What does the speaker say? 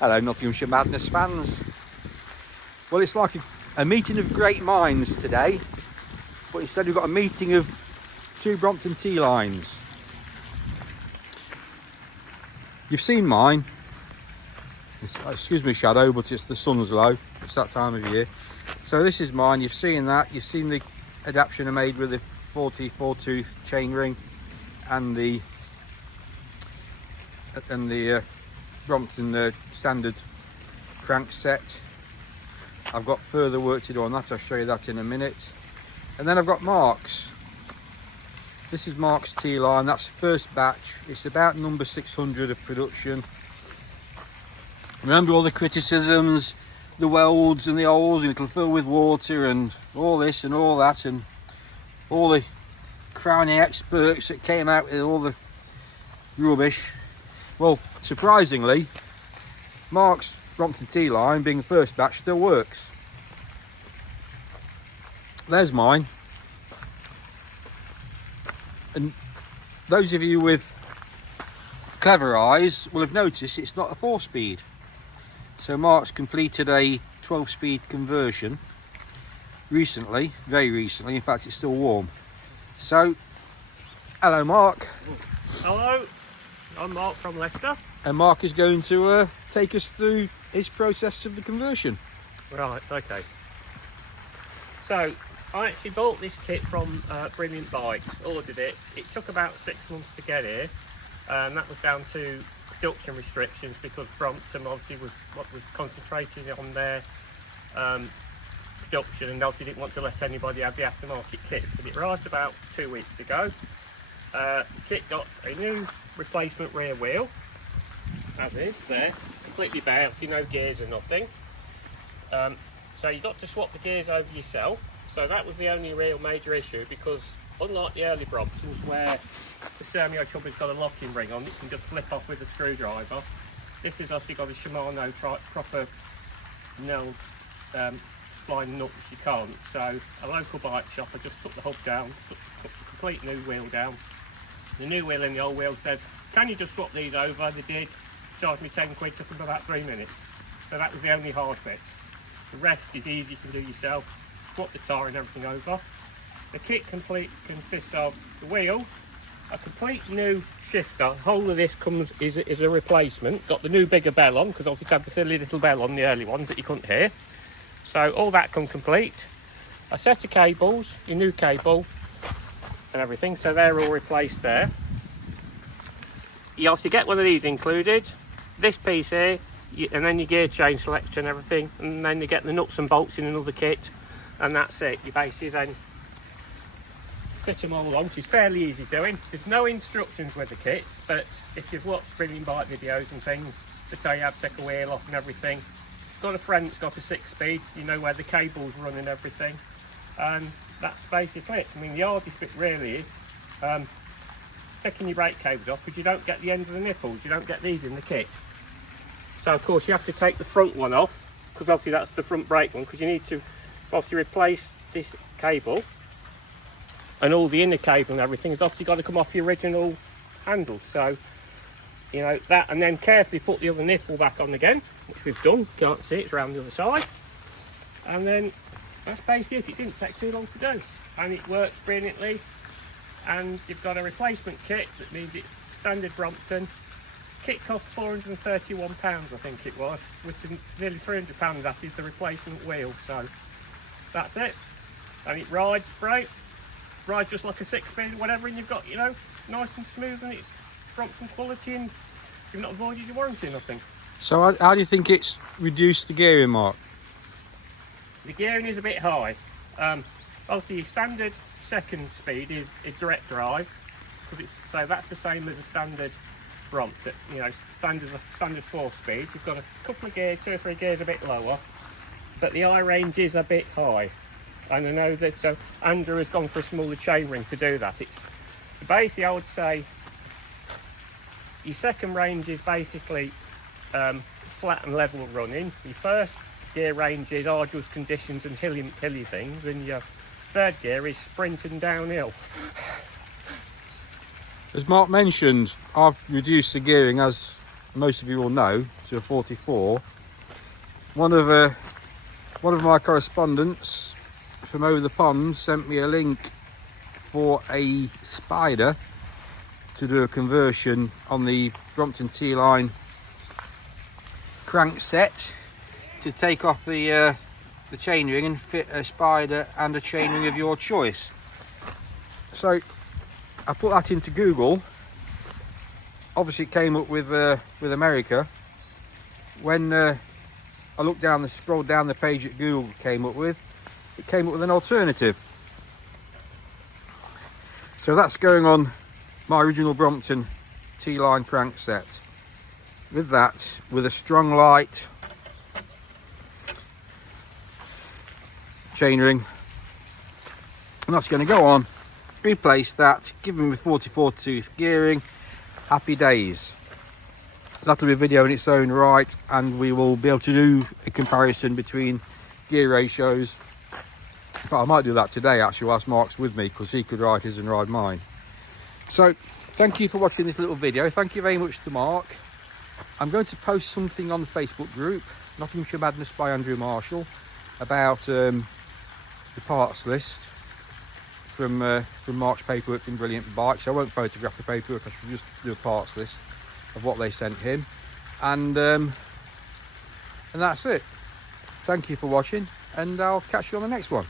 Hello Nottinghamshire Madness fans. Well, it's like a meeting of great minds today, but instead we've got a meeting of two Brompton T-lines. You've seen mine. Excuse me shadow, but it's the sun's low. It's that time of year. So this is mine. You've seen that. You've seen the adaptation I made with the 44 tooth chain ring and the Brompton standard crank set. I've got further work to do on that. I'll show you that in a minute. And then I've got Mark's. This is Mark's T-line. That's the first batch. It's about number 600 of production. Remember all the criticisms, the welds and the holes, and it'll fill with water and all this and all that, and all the crowning experts that came out with all the rubbish. Well, surprisingly, Mark's Brompton T-line, being the first batch, still works. There's mine. And those of you with clever eyes will have noticed it's not a 4-speed. So Mark's completed a 12-speed conversion recently, very recently. In fact, it's still warm. So, hello Mark. Hello, I'm Mark from Leicester. And Mark is going to take us through his process of the conversion. Right, okay. So, I actually bought this kit from Brilliant Bikes, ordered it. It took about 6 months to get here, and that was down to production restrictions because Brompton obviously was concentrating on their production, and obviously didn't want to let anybody have the aftermarket kits. But it arrived about 2 weeks ago. The kit got a new replacement rear wheel, as is there, completely bare, see no gears or nothing. So you got to swap the gears over yourself. So that was the only real major issue, because unlike the early Bromptons where the sternio chubby's got a locking ring on, it can just flip off with a screwdriver. This has obviously got a Shimano proper nailed spline nut, which you can't. So a local bike shop, I just took the hub down, took the complete new wheel down. The new wheel and the old wheel says, can you just swap these over? They did, charged me 10 quid, took them about 3 minutes. So that was the only hard bit. The rest is easy, you can do yourself. Swap the tyre and everything over. The kit consists of the wheel, a complete new shifter. The whole of this is a replacement. Got the new bigger bell on, because obviously it had the silly little bell on the early ones that you couldn't hear. So all that come complete. A set of cables, your new cable and everything, so they're all replaced there. You obviously get one of these included, this piece here, and then your gear chain selection and everything, and then you get the nuts and bolts in another kit, and that's it. You basically then fit them all on, which is fairly easy doing. There's no instructions with the kits, but if you've watched Brilliant Bike videos and things, they tell you how to take a wheel off and everything. If you've got a friend that's got a 6-speed, you know where the cables run and everything, and that's basically it. I mean, the hardest bit really is taking your brake cables off, because you don't get the ends of the nipples, you don't get these in the kit. So of course you have to take the front one off, because obviously that's the front brake one, because you need to obviously replace this cable, and all the inner cable and everything has obviously got to come off the original handle. So you know that, and then carefully put the other nipple back on again, which we've done. Can't see, it's around the other side, and then that's basically it. It didn't take too long to do, and it works brilliantly. And you've got a replacement kit, that means it's standard Brompton. Kit cost £431, I think it was, which is nearly £300. That is the replacement wheel. So that's it, and it rides great, rides just like a 6-speed, whatever, and you've got, you know, nice and smooth, and it's Brompton quality, and you've not avoided your warranty or nothing. So how do you think it's reduced the gearing, Mark? The gearing is a bit high. Obviously your standard 2nd speed is direct drive, so that's the same as a standard Brompton, you know, standard 4-speed. You've got a couple of gears, 2 or 3 gears a bit lower, but the eye range is a bit high, and I know that Andrew has gone for a smaller chain ring to do that. It's basically, I would say your second range is basically flat and level running. Your first gear range is arduous conditions and hilly things, and your third gear is sprint and downhill. As Mark mentioned, I've reduced the gearing, as most of you will know, to a 44. One of my correspondents from over the pond sent me a link for a spider to do a conversion on the Brompton T-line crank set to take off the chainring and fit a spider and a chainring of your choice. So I put that into Google. Obviously it came up with America. When I looked down scrolled down the page that Google came up with, it came up with an alternative. So that's going on my original Brompton T-line crank set. With that, with a strong light chainring, and that's going to go on. Replace that, give me 44 tooth gearing. Happy days. That'll be a video in its own right, and we will be able to do a comparison between gear ratios. In fact, I might do that today actually whilst Mark's with me, because he could ride his and ride mine. So thank you for watching this little video. Thank you very much to Mark. I'm going to post something on the Facebook group, Nottinghamshire Madness by Andrew Marshall, about the parts list from Mark's paperwork from Brilliant Bikes. I won't photograph the paperwork, I should just do a parts list of what they sent him, and that's it. Thank you for watching, and I'll catch you on the next one.